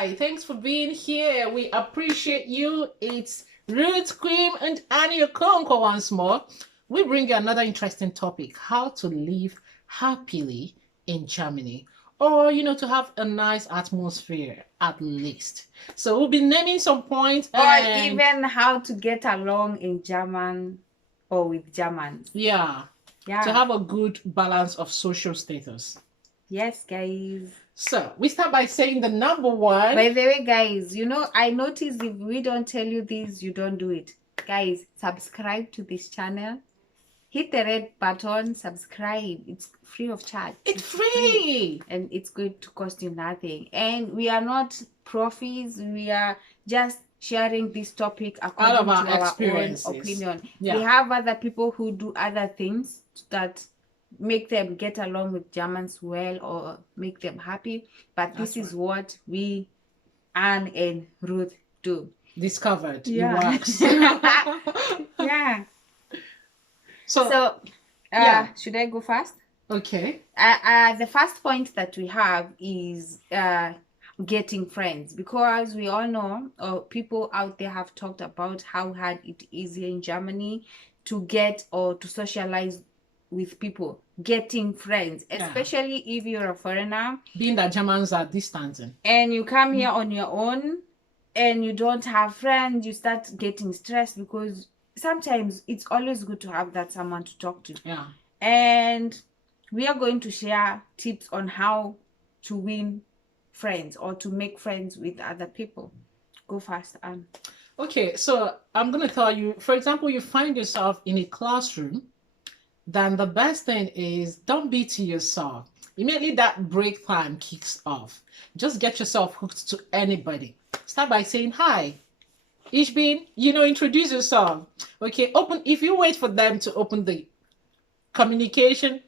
right. Thanks for being here. We appreciate you. It's Ruth, Cream, and Annie Okonkwo once more. We bring you another interesting topic: how to live happily in Germany. Or, to have a nice atmosphere at least. So we'll be naming some points. Or even how to get along in German or with Germans. Yeah. To have a good balance of social status. Yes, guys. So we start by saying the number one. By the way, guys, I notice if we don't tell you this, you don't do it. Guys, subscribe to this channel. Hit the red button, subscribe. It's free of charge. It's free. And it's going to cost you nothing. And we are not profis. We are just sharing this topic according to our own opinion. Yeah. We have other people who do other things that make them get along with Germans well or make them happy. But this is what we, Anne and Ruth, do. Discovered. Yeah. It works. Yeah. So should I go first? Okay. The first point that we have is getting friends, because we all know, or people out there have talked about how hard it is here in Germany to get or to socialize with people, getting friends, especially if you're a foreigner. Being that Germans are distancing. And you come here on your own and you don't have friends, you start getting stressed, because sometimes it's always good to have that someone to talk to. Yeah. And we are going to share tips on how to win friends or to make friends with other people. Go first, Anne. Okay, so I'm going to tell you, for example, you find yourself in a classroom, then the best thing is don't be to yourself. Immediately that break time kicks off. Just get yourself hooked to anybody. Start by saying hi. Ich bin, introduce yourself. Okay, if you wait for them to open the communication,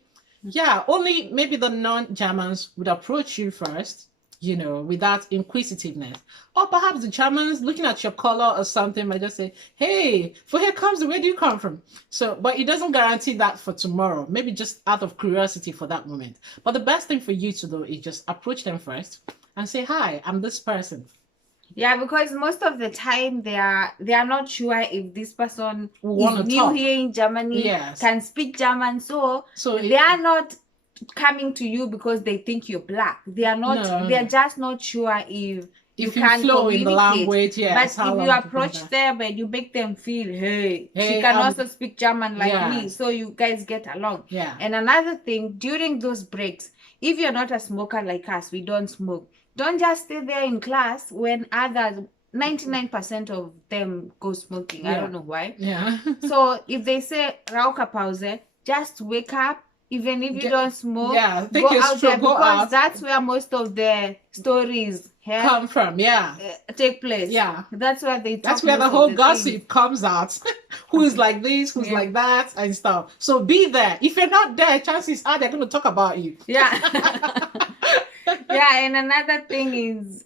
only maybe the non-Germans would approach you first, with that inquisitiveness. Or perhaps the Germans, looking at your color or something, might just say, hey, for here comes, where do you come from? So, but it doesn't guarantee that for tomorrow, maybe just out of curiosity for that moment. But the best thing for you to do is just approach them first and say, hi, I'm this person. Yeah, because most of the time they are not sure if this person is new here in Germany, can speak German, so they are not coming to you because they think you're black. They are not. No. They are just not sure if you can flow in the language. But if you approach them and you make them feel, hey, she can also speak German like me, so you guys get along. Yeah. And another thing, during those breaks, if you're not a smoker like us, we don't smoke. Don't just stay there in class when others, 99% of them go smoking. I don't know why. Yeah. So if they say Raucherpause, just wake up. Even if you don't smoke, go out there, because that's where most of the stories come from. Take place. Yeah, that's where they. That's where the whole gossip comes out. Who is like this? Who's like that, and stuff. So be there. If you're not there, chances are they're going to talk about you. Yeah. Yeah, and another thing is,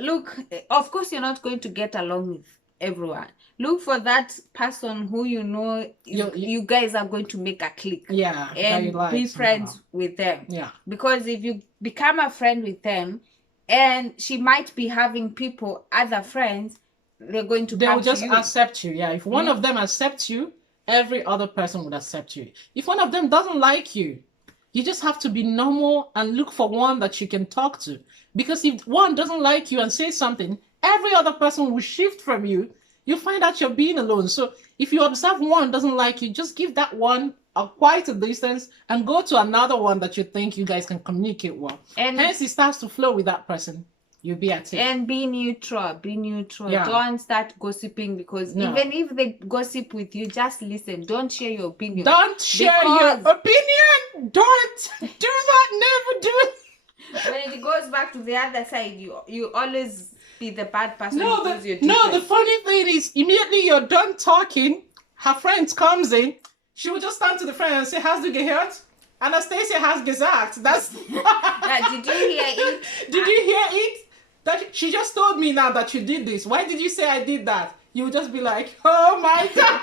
look. Of course, you're not going to get along with everyone. Look for that person who you guys are going to make a click. Yeah. And be friends with them. Yeah. Because if you become a friend with them, and she might be having other friends, they're going to will just accept you. Yeah. If one of them accepts you, every other person would accept you. If one of them doesn't like you, you just have to be normal and look for one that you can talk to. Because if one doesn't like you and say something, every other person will shift from you. You find out you're being alone. So if you observe one doesn't like you, just give that one quite a distance and go to another one that you think you guys can communicate well. And hence it starts to flow with that person. You'll be at it. And be neutral. Be neutral. Yeah. Don't start gossiping, because even if they gossip with you, just listen. Don't share your opinion. Don't share your opinion. Don't do that. Never do it. When it goes back to the other side, you always be the bad person. The funny thing is, immediately you're done talking, her friend comes in, she will just stand to the friend and say, "Hast du gehört? Anastasia has gesagt." That's did you hear it? Did you hear it? That she just told me now that you did this. Why did you say I did that? You will just be like, oh my God.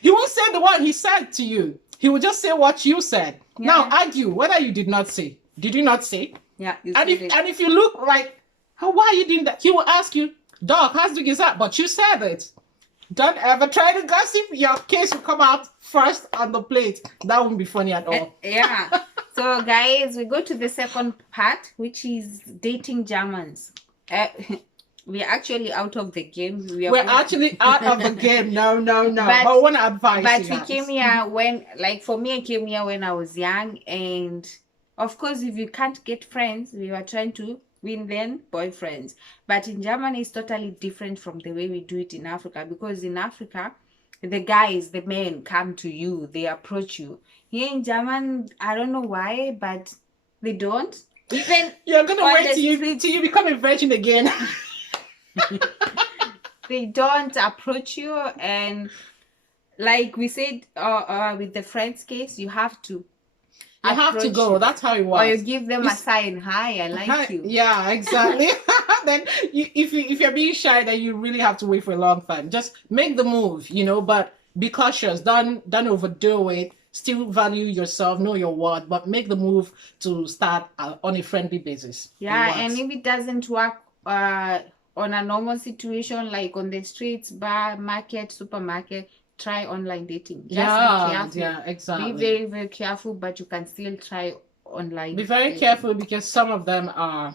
He won't say the one he said to you. He will just say what you said. Yeah. Now argue whether you did not say. Did you not say? Yeah. And if you look like why are you doing that? He will ask you, dog, how's doing that? But you said it. Don't ever try to gossip. Your case will come out first on the plate. That wouldn't be funny at all. Yeah. So, guys, we go to the second part, which is dating Germans. We're actually out of the game. We're actually out of the game. No. But I want to advise but you we guys. came here when, like, for me, I came here when I was young. And, of course, if you can't get friends, we were trying to win then boyfriends. But in Germany, it's totally different from the way we do it in Africa. Because in Africa, the guys, the men come to you. They approach you. Here in German, I don't know why, but they don't. Even you're going to wait till you become a virgin again. They don't approach you, and like we said with the friends case, you have to go. That's how it works. Or you give them a sign, hi, I like you. Yeah, exactly. Then if you're being shy, then you really have to wait for a long time. Just make the move, but be cautious. Don't overdo it. Still value yourself, know your worth, but make the move to start on a friendly basis. Yeah, and if it doesn't work on a normal situation, like on the streets, bar, market, supermarket, try online dating. Just be careful. Yeah, exactly. Be very, very careful, but you can still try online. Be very careful because some of them are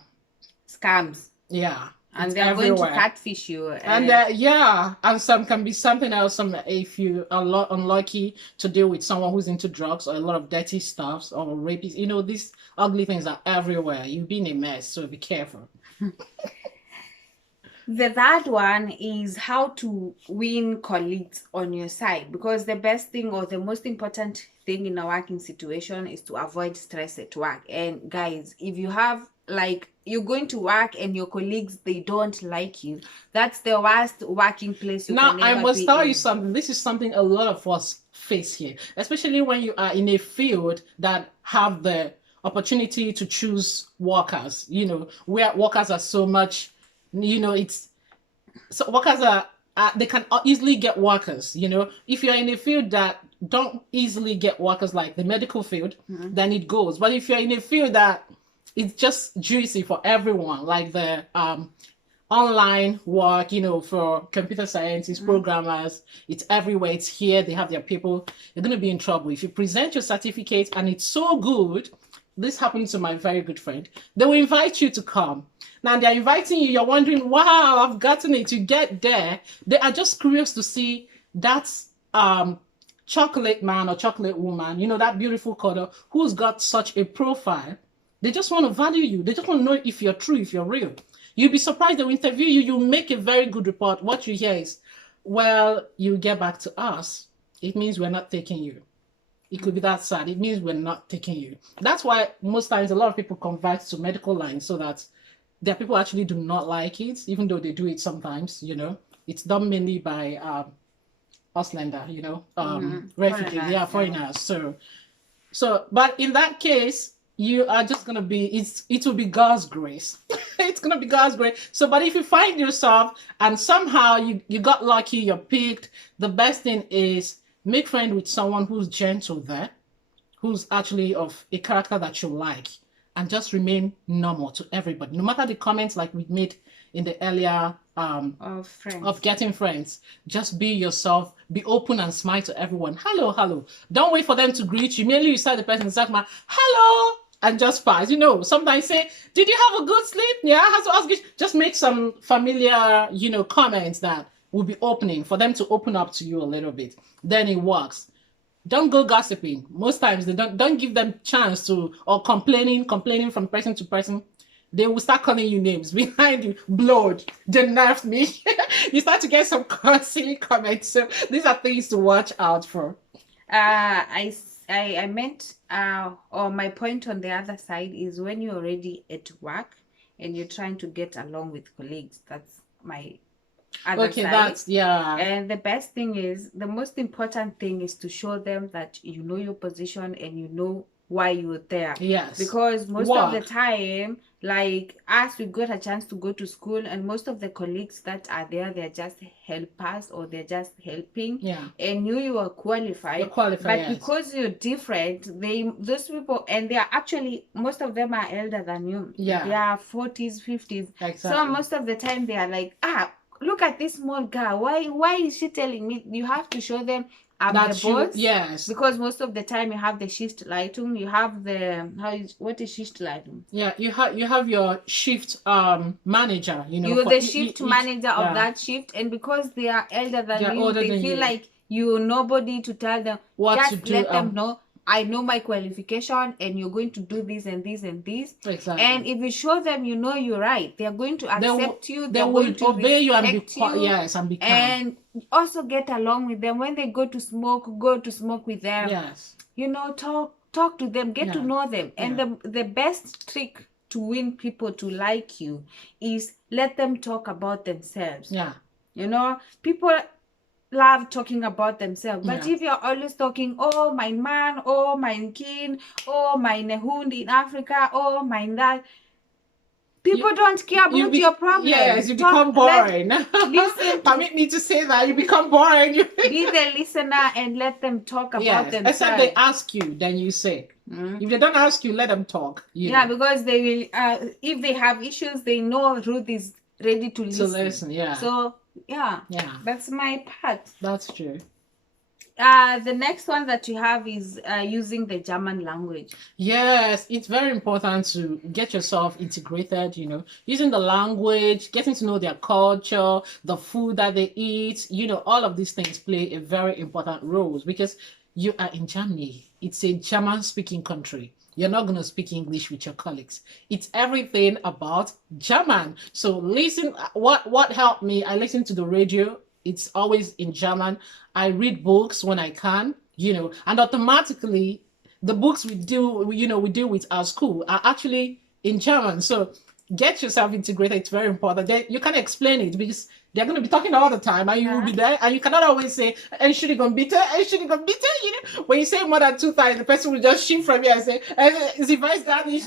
scams. Yeah. And they're going to catfish you. And some can be something else. Some, if you are unlucky to deal with someone who's into drugs or a lot of dirty stuffs or rapists, these ugly things are everywhere. You'll be in a mess, so be careful. The third one is how to win colleagues on your side, because the best thing or the most important thing in a working situation is to avoid stress at work. And guys, if you have you're going to work and your colleagues, they don't like you, that's the worst working place you can ever be in. Now, I must tell you something. This is something a lot of us face here, especially when you are in a field that have the opportunity to choose workers, where workers are so much, so workers are, they can easily get workers, if you're in a field that don't easily get workers, like the medical field, then it goes. But if you're in a field that it's just juicy for everyone, like the online work, for computer scientists, programmers, it's everywhere, it's here, they have their people, you're going to be in trouble. If you present your certificate and it's so good, this happened to my very good friend, they will invite you to come. Now they're inviting you, you're wondering, wow, I've gotten it. You get there, they are just curious to see that chocolate man or chocolate woman, that beautiful color, who's got such a profile. They just want to value you. They just want to know if you're true, if you're real. You'll be surprised. They'll interview you. You'll make a very good report. What you hear is, well, you get back to us. It means we're not taking you. It could be that sad. It means we're not taking you. That's why most times a lot of people convert to medical lines, so that their people actually do not like it, even though they do it sometimes, It's done mainly by Auslander, refugees, foreigners. So, but in that case, you are just going to be, it will be God's grace. It's going to be God's grace. So, but if you find yourself and somehow you got lucky, you're picked, the best thing is make friends with someone who's gentle there, who's actually of a character that you like, and just remain normal to everybody. No matter the comments like we made in the earlier of getting friends, just be yourself, be open and smile to everyone. Hello. Don't wait for them to greet you. Merely you said the person, hello, and just pass. Sometimes say, did you have a good sleep? Yeah, I have to ask you. Just make some familiar, comments that will be opening for them to open up to you a little bit. Then it works. Don't go gossiping. Most times they don't give them chance to, or complaining from person to person. They will start calling you names behind you. Blood, they nerfed me. You start to get some silly comments. So these are things to watch out for. I meant, or my point on the other side is when you're already at work and you're trying to get along with colleagues. That's my other side. And the most important thing is to show them that you know your position and you know why you're there. Yes. Because most of the time, like us, we got a chance to go to school, and most of the colleagues that are there, they're just helpers or they're just helping. Yeah. And you are qualified. You're qualified, but yes. because you're different, those people, and they are actually, most of them are elder than you. Yeah. They are 40s, 50s. Exactly. So most of the time they are like, look at this small girl. Why is she telling me? You have to show them the boss. Yes. Because most of the time you have the Schichtleitung, you have the what is Schichtleitung? Yeah, you have your shift manager. You're the shift manager of that shift, and because they are elder than you, they feel like you're nobody to tell them what to do. Let them know, I know my qualification, and you're going to do this and this and this. Exactly. And if you show them, you're right, they're going to accept you. They will obey you and be yes, and be calm. And also get along with them. When they go to smoke with them. Yes. Talk to them, get to know them. And the best trick to win people to like you is let them talk about themselves. Yeah. People love talking about themselves, but if you're always talking, oh my man, oh my kin, oh my hund in Africa, oh my that, people don't care about your problems. Yes, you become boring. Permit me to say that, you become boring. Be the listener and let them talk about themselves. Except they ask you, then you say. If they don't ask you, let them talk. Because they will. If they have issues, they know Ruth is ready to listen. So that's my part. That's true. The next one that you have is using the German language. Yes, it's very important to get yourself integrated, using the language, getting to know their culture, the food that they eat, all of these things play a very important role because you are in Germany. It's a German-speaking country. You're not going to speak English with your colleagues. It's everything about German. So listen, what helped me, I listen to the radio. It's always in German. I read books when I can, and automatically the books we deal with our school are actually in German. So get yourself integrated. It's very important. You can explain it because they're going to be talking all the time and you will be there, and you cannot always say, Entschuldigung bitte, Entschuldigung bitte, when you say more than 2 times, the person will just shift from you and say, Sie weiß gar nicht.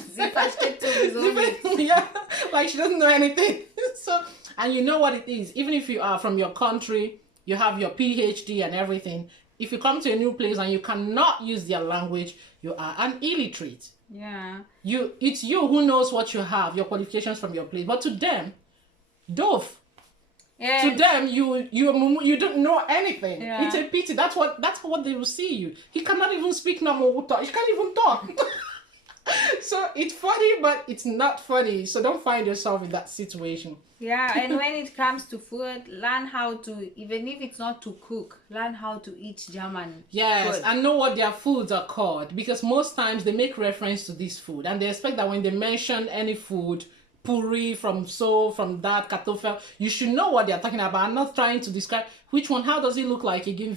Yeah, like she doesn't know anything. So, and you know what it is, even if you are from your country, you have your PhD and everything, if you come to a new place and you cannot use their language, you are an illiterate. Yeah. It's you who knows what you have, your qualifications from your place. But to them, doof. Yeah. To them, you don't know anything. Yeah. It's a pity. That's what they will see you. He cannot even speak normal. He can't even talk. So it's funny, but it's not funny. So don't find yourself in that situation. Yeah, and when it comes to food, learn how to, even if it's not to cook, learn how to eat German Yes, food. And know what their foods are called. Because most times they make reference to this food. And they expect that when they mention any food, puri, from that, kartoffel, you should know what they're talking about. I'm not trying to describe which one, how does it look like again,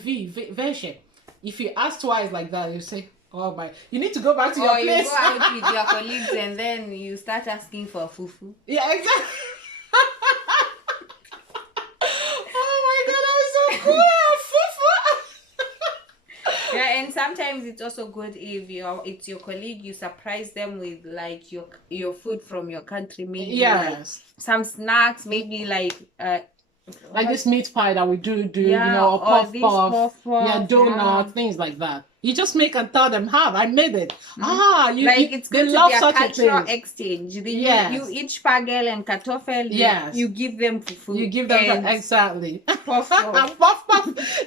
welche. If you ask twice like that, you say, oh my, you need to go back to your place. Or you go out with your colleagues and then you start asking for fufu. Yeah, exactly. Oh my God, that was so cool. Fufu. Yeah, and sometimes it's also good if it's your colleague, you surprise them with like your food from your country, maybe like some snacks, maybe like this meat pie that we do, or puff, donut, things like that. You just make and tell them, I made it. It's good to be a cultural exchange. You eat spargel and kartoffel. Yes. You give them fufu. You give them exactly. Puff.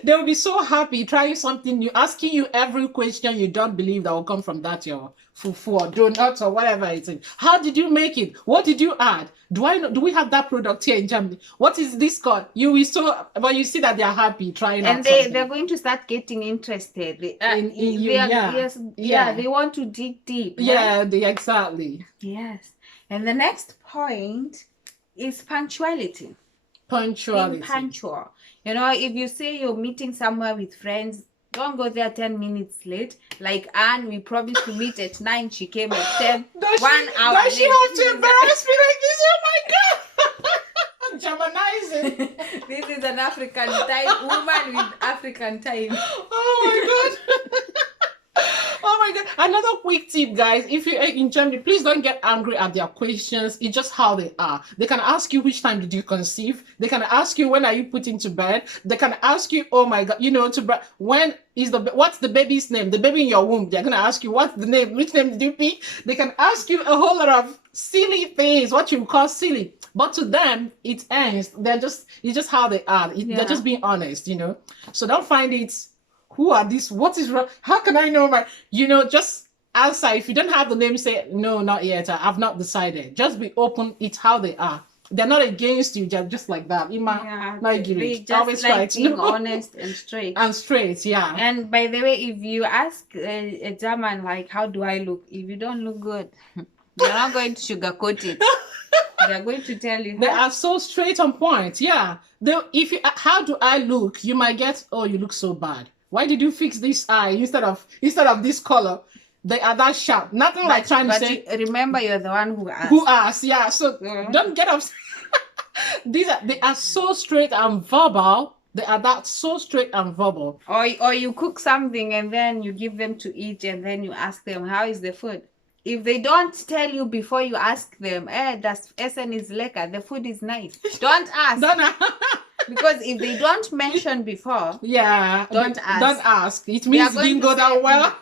They will be so happy trying something new, asking you every question you don't believe that will come from that your fufu or donuts or whatever it is. How did you make it? What did you add? Do we have that product here in Germany? What is this called? But you see that they are happy trying and they're going to start getting interested in you. They want to dig deep. Yeah, exactly. Yes. And the next point is punctuality. Being punctual. If you say you're meeting somewhere with friends, don't go there 10 minutes late. Like Anne, we promised to meet at 9. She came at 10. Does she have to embarrass me like this? Oh my God! Germanizing. This is an African time. Woman with African time. Oh my God. Oh my God. Another quick tip, guys. If you're in Germany, please don't get angry at their questions. It's just how they are. They can ask you which time did you conceive. They can ask you when are you put into bed. They can ask you, oh my God, what's the baby's name? The baby in your womb. They're gonna ask you what's the name, which name did you pick. They can ask you a whole lot of silly things, what you call silly. But to them, it ends. It's just how they are. They're just being honest, So don't find it. Who are these? What is wrong? How can I know just answer. If you don't have the name, say, no, not yet. I've not decided. Just be open. It's how they are. They're not against you. They're just like that. They just always like being honest and straight. And straight, yeah. And by the way, if you ask a German, like, how do I look? If you don't look good, they're not going to sugarcoat it. They're going to tell you. They are so straight on point. Yeah. How do I look? You might get, oh, you look so bad. Why did you fix this eye instead of this color? They are that sharp. Nothing like trying to say. Remember, you're the one who asked. Who asked? Yeah. So don't get upset. They are so straight and verbal. They are that so straight and verbal. Or you cook something and then you give them to eat and then you ask them, how is the food? If they don't tell you before you ask them, das Essen is lecker, the food is nice. Don't ask. Because if they don't mention before, don't ask. Don't ask. It means it didn't go that well.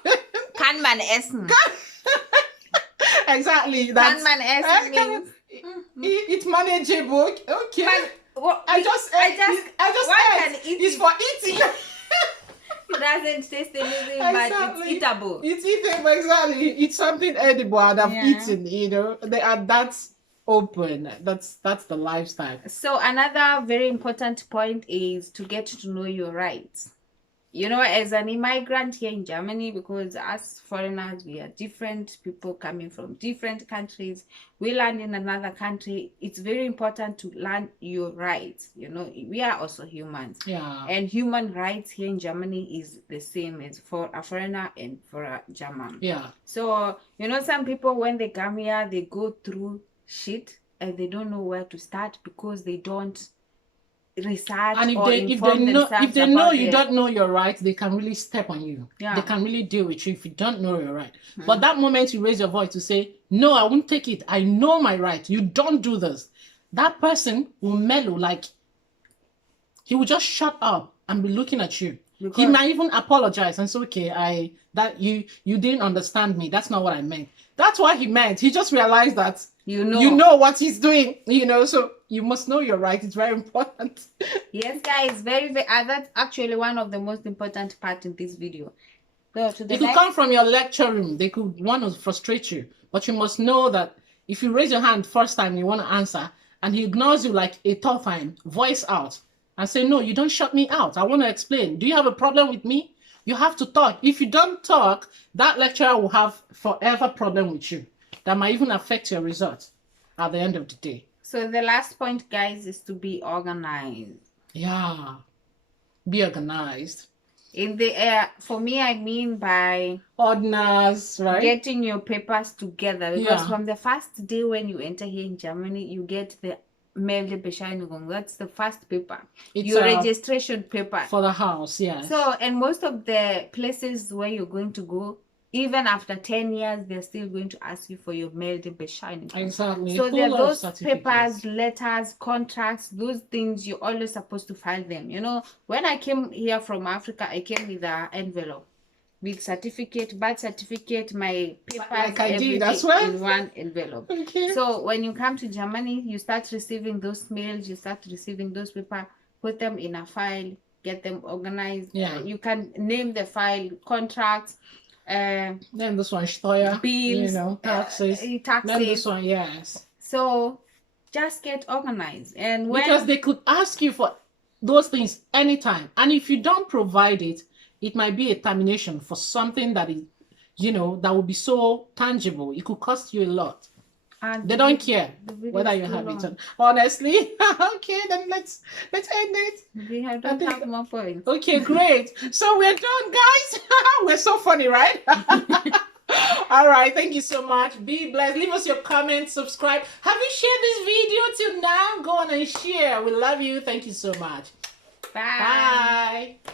Kann man essen? Exactly. Kann man essen means it's manageable. Okay. I just ate. It's for eating. It doesn't taste anything, but it's eatable. It's eatable, exactly. It's something edible and I've eaten, They are that open. That's the lifestyle. So another very important point is to get to know your rights. As an immigrant here in Germany, because us foreigners, we are different people coming from different countries. We land in another country. It's very important to learn your rights. We are also humans. Yeah. And human rights here in Germany is the same as for a foreigner and for a German. Yeah. So, some people, when they come here, they go through shit and they don't know where to start because they don't research. And if they know you don't know your rights, they can really step on you. They can really deal with you if you don't know your right. But that moment you raise your voice to say, no, I won't take it, I know my right, you don't do this, that person will mellow. Like, he will just shut up and be looking at you. Because he might even apologize and say, okay, you didn't understand me, that's not what I meant. That's what he meant. He just realized that you know what he's doing, so you must know your right. It's very important. Yes, guys, very, very, that's actually one of the most important parts in this video. So it could come from your lecture room. They could want to frustrate you, but you must know that if you raise your hand first time you want to answer and he ignores you like a third time, voice out and say, no, you don't shut me out, I want to explain. Do you have a problem with me? You have to talk. If you don't talk, that lecturer will have forever problem with you. That might even affect your results at the end of the day. So the last point, guys, is to be organized. Yeah. Be organized. For me, I mean by ordinals, right? Getting your papers together. Because from the first day when you enter here in Germany, you get the Meldebescheinigung. That's the first paper. It's your registration paper. For the house, yes. So, and most of the places where you're going to go, even after 10 years, they're still going to ask you for your Meldebescheinigung. Exactly. So there are those papers, letters, contracts, those things, you're always supposed to file them. When I came here from Africa, I came with an envelope with certificate, birth certificate, my papers, like I did as well, in one envelope. Okay. So when you come to Germany, you start receiving those mails, you start receiving those papers, put them in a file, get them organized. Yeah. You can name the file, contracts, then this one, Steuer, bills, taxes. Then this one, yes. So just get organized, and because they could ask you for those things anytime, and if you don't provide it, it might be a termination for something that is, that will be so tangible. It could cost you a lot. And they don't care whether you have it. Honestly, okay, then let's end it. We don't have more points. Okay, great. So we're done, guys. We're so funny, right? All right, thank you so much. Be blessed. Leave us your comments, subscribe. Have you shared this video till now? Go on and share. We love you. Thank you so much. Bye. Bye.